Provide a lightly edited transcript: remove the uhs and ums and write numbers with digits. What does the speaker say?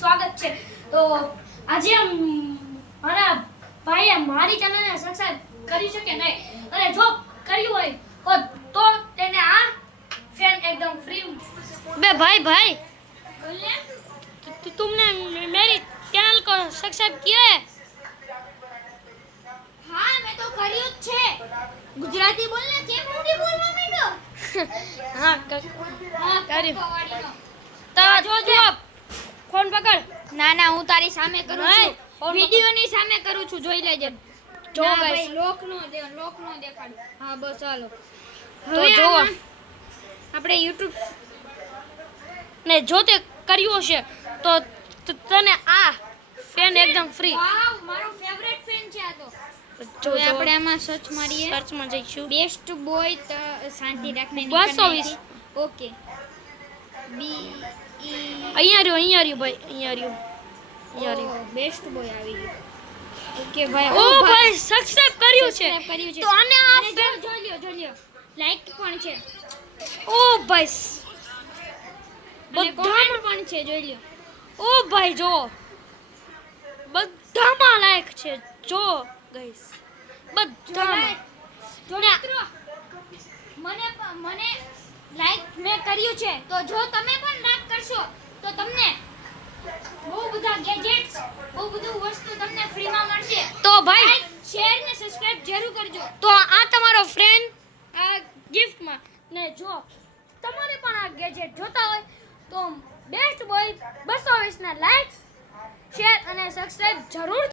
સ્વાગત છે. તો આજે મારા ભાઈએ મારી ચેનલને સબસ્ક્રાઇબ કરી છે કે નહીં, અને જો કર્યું હોય તો તેને આ ફેન એકદમ फ्री. बे भाई बोलने तुमने मेरी चैनल को सब्सक्राइब किया है? हाँ मैं तो કર્યું જ છે. ગુજરાતી બોલને કેમ હિન્દી બોલવા માંડ્યો? हाँ કર્યું. તો જો ફોન પકડ. ના ના હું તારી સામે કરું નહીં, છું. ફોન વિડિયોની સામે કરું છું, જોઈ લેજે. જો ના guys. ભાઈ, લોક નો દેખાડ. હા બસ ચાલો. તો હવે જો આમાં આપણે YouTube ને જો તે કર્યું હશે તો તને આ ફેન એકદમ ફ્રી. વાવ મારો ફેવરેટ ફેન છે આ તો. જો હવે આપણે આમાં સર્ચ મારીએ. સર્ચમાં જઈશું. બેસ્ટ બોય શાંતિ રાખને 220. ઓકે બી અહીંયા રહ્યું ભાઈ, અહીંયા રહ્યું. બેસ્ટ બોય આવી ગયું. ઓકે ભાઈ. ઓ ભાઈ સબસ્ક્રાઇબ કર્યું છે. Subscribe કર્યું છે. તો આને આ અને જોઈ લ્યો લાઈક પણ છે ઓ ભાઈ અને કોમેન્ટ પણ છે, જોઈ લ્યો. ઓ ભાઈ જો બધામાં લાયક છે. જો ગાઈસ બધામાં. જો મિત્રો મને લાઈક મેં કર્યું છે, તો જો તમે પણ લાઈક કરશો તો તમને બહુ બધા ગેજેટ્સ, બહુ બધું વસ્તુ તમને ફ્રીમાં મળશે. તો ભાઈ લાઈક શેર ને સબસ્ક્રાઇબ જરૂર કરજો. તો આ તમારો ફ્રેન્ડ આ ગિફ્ટમાં. ને જો તમારે પણ આ ગેજેટ જોતા હોય તો બેસ્ટ બોય 220 ના લાઈક શેર અને સબસ્ક્રાઇબ જરૂર